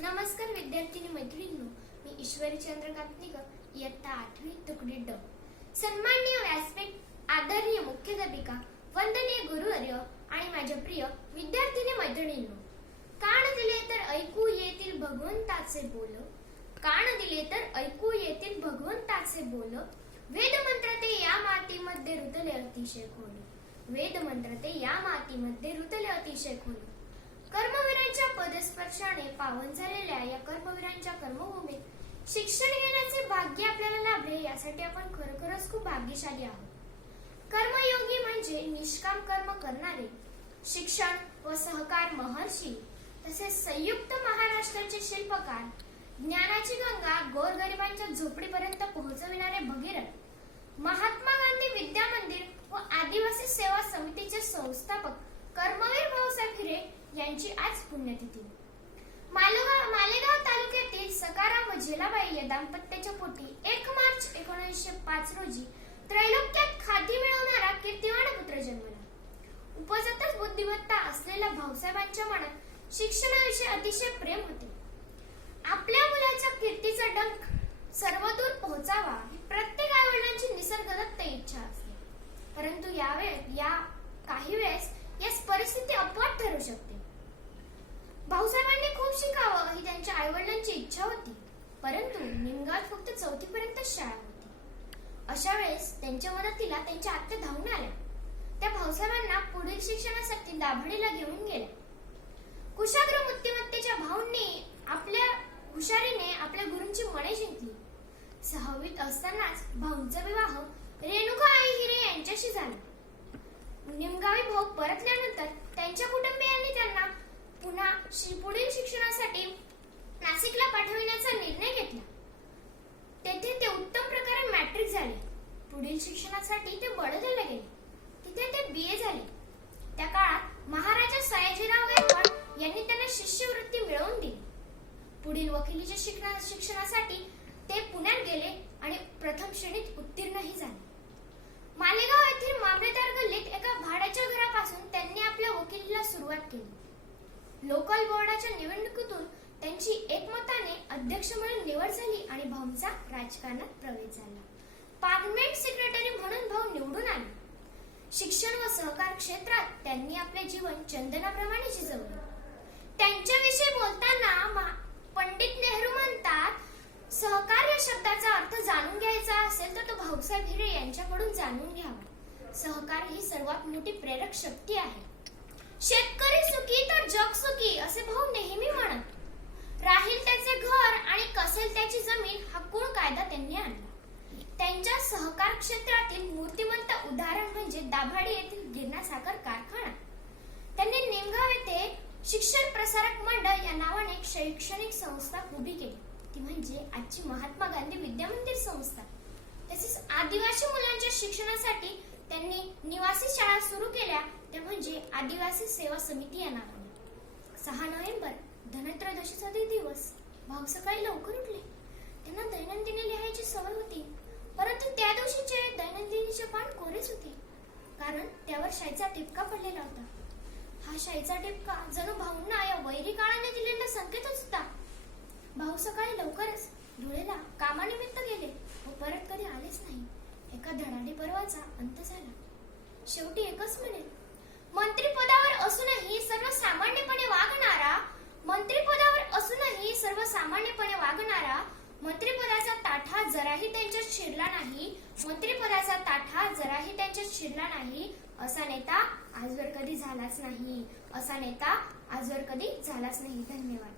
नमस्कार विद्यार्थिनी मैत्रिणींनो मी ईश्वरी चंद्र कापनीकर इयत्ता आठवी तुकडी ड. सन्माननीय व्यासपीठ आदरणीय मुख्याध्यापिका वंदनीय गुरुवर्य आणि माझ्या प्रिय विद्यार्थिनी मैत्रिणींनो कान दिले तर ऐकू येतील भगवंताचे बोल. कान दिले तर ऐकू येतील भगवंताचे बोल. वेद ते या मातीमध्ये रुतले अतिशय खोल. वेद ते या मातीमध्ये रुतले अतिशय खोल. कर्मवीरांच्या पदस्पर्शाने पावन झालेल्या या कर्मवीरांच्या कर्मभूमीत शिक्षण घेण्याचे भाग्य आपल्याला लाभले यासाठी आपण खरोखरच खूप भाग्यशाली आहोत. कर्मयोगी म्हणजे निष्काम कर्म करणारे. शिक्षण व सहकार महर्षी तसेच संयुक्त महाराष्ट्राचे शिल्पकार ज्ञानाची गंगा गोरगरिबांच्या झोपडीपर्यंत पोहोचविणारे भगीरथ महात्मा गांधी विद्या मंदिर व आदिवासी सेवा समितीचे संस्थापक कर्मवीर भाऊसाहेब यांची आज पुण्यतिथी. मालेगाव मालेगाव तालुक्यातील सकाराम व जेलाबाई या दाम्पत्याच्या पोटी एक मार्च एकोणीसशे पाच रोजी त्रैलोक्यात खाती मिळवणारा कीर्तिवान पुत्र जन्मला. उपजतच बुद्धिमत्ता असलेल्या भाऊसाहेबांच्या मनात शिक्षणाविषयी अतिशय प्रेम होते. आपल्या मुलाच्या कीर्तीचा डंक सर्वदूर पोहोचावा ही प्रत्येक आईवडिलांची निसर्गदत्त इच्छा असते परंतु यावेळेस या काही वेळेस यास परिस्थिती अपवाद ठरू शकते भाऊसाहेबांनी खूप शिकावं ही त्यांच्या आईवडिलांची इच्छा होती परंतु निमगाव फक्त चौथी पर्यंत शाळा होती. अशा वेळेस त्यांच्या मदतीला त्यांच्या आत्या धावून आल्या. त्या भाऊसाहेबांना पुढील शिक्षणासाठी दाभाडीला घेऊन गेल्या. कुशाग्र बुद्धिमत्तेच्या भाऊंनी आपल्या हुशारीने आपल्या गुरूंची मने जिंकली. सहावीत असतानाच भाऊंचा विवाह रेणुका आई हिरे यांच्याशी झाला. निमगावी भाऊ परतल्यानंतर त्यांच्या कुटुंबियांनी त्यांना पुन्हा पुढील शिक्षण नाशिकला पाठविण्याचा निर्णय घेतला. तेथे ते उत्तम प्रकारे मॅट्रिक झाले. पुढील शिक्षणासाठी ते बडोद्याला गेले. तिथे ते बी ए झाले. त्या काळात महाराजा सयाजीराव गायकवाड यांनी त्यांना शिष्यवृत्ती मिळवून दिली. पुढील वकिलीच्या शिक्षणा शिक्षणासाठी ते पुण्यात गेले आणि प्रथम श्रेणीत उत्तीर्णही झाले. मालेगाव येथील मामलेदार गल्लीत एका भाड्याच्या घरापासून त्यांनी आपल्या वकिलीला सुरुवात केली. लोकल बोर्डाच्या निवडणुकीतून त्यांची एकमताने अध्यक्ष म्हणून निवड झाली आणि भाऊंचा राजकारणात प्रवेश झाला. पार्लमेंट सेक्रेटरी म्हणून भाऊ निवडून आले. शिक्षण व सहकार क्षेत्रात त्यांनी आपले जीवन चंदनाप्रमाणे जिजवले त्यांच्याविषयी बोलताना मा- पंडित नेहरू म्हणतात सहकार्य शब्दाचा अर्थ जाणून घ्यायचा असेल तर तो भाऊसाहेब हिरे यांच्याकडून जाणून घ्यावा. सहकार ही सर्वात मोठी प्रेरक शक्ती आहे. शेतकरी सुखी तर जग सुखी असे भाऊ नेहमी म्हणत राहील त्याचे घर आणि कसेल त्याची जमीन हा कायदा त्यांनी आणला? त्यांच्या सहकार क्षेत्रातील मूर्तिमंत उदाहरण म्हणजे दाभाडी येथील गिरणा साखर कारखाना. त्यांनी निमगाव येथे शिक्षण प्रसारक मंडळ या नावाने एक शैक्षणिक संस्था उभी केली. ती म्हणजे आजची महात्मा गांधी विद्यामंदिर संस्था. तसेच आदिवासी मुलांच्या शिक्षणासाठी त्यांनी निवासी शाळा सुरू केल्या. त्या म्हणजे आदिवासी सेवा समिती या नावाने. सहा नोव्हेंबर धनत्रयोदशीचा ते दिवस. भाऊ सकाळी लवकर उठले. त्यांना दैनंदिनी लिहायची सवय होती. परंतु त्या दिवशीचे दैनंदिनीचे पान कोरेच होते. कारण त्यावर शाईचा टिपका पडलेला होता. हा शाईचा टिपका जणू भाऊंना या वैरी काळाने दिलेला संकेतच होता. भाऊ सकाळी लवकरच धुळेला कामानिमित्त गेले व परत कधी आलेच नाही. एका धडाडी पर्वाचा अंत झाला. शेवटी एकच म्हणेल मंत्रिपदावर असूनही सर्वसामान्यपणे वागणारा सामान्यपणे वागणारा मंत्रिपदाचा ताठा जराही त्यांच्यात शिरला नाही मंत्रिपदाचा ताठा जराही त्यांच्यात शिरला नाही असा नेता आजवर कधी झालाच नाही. असा नेता आजवर कधी झालाच नाही. धन्यवाद.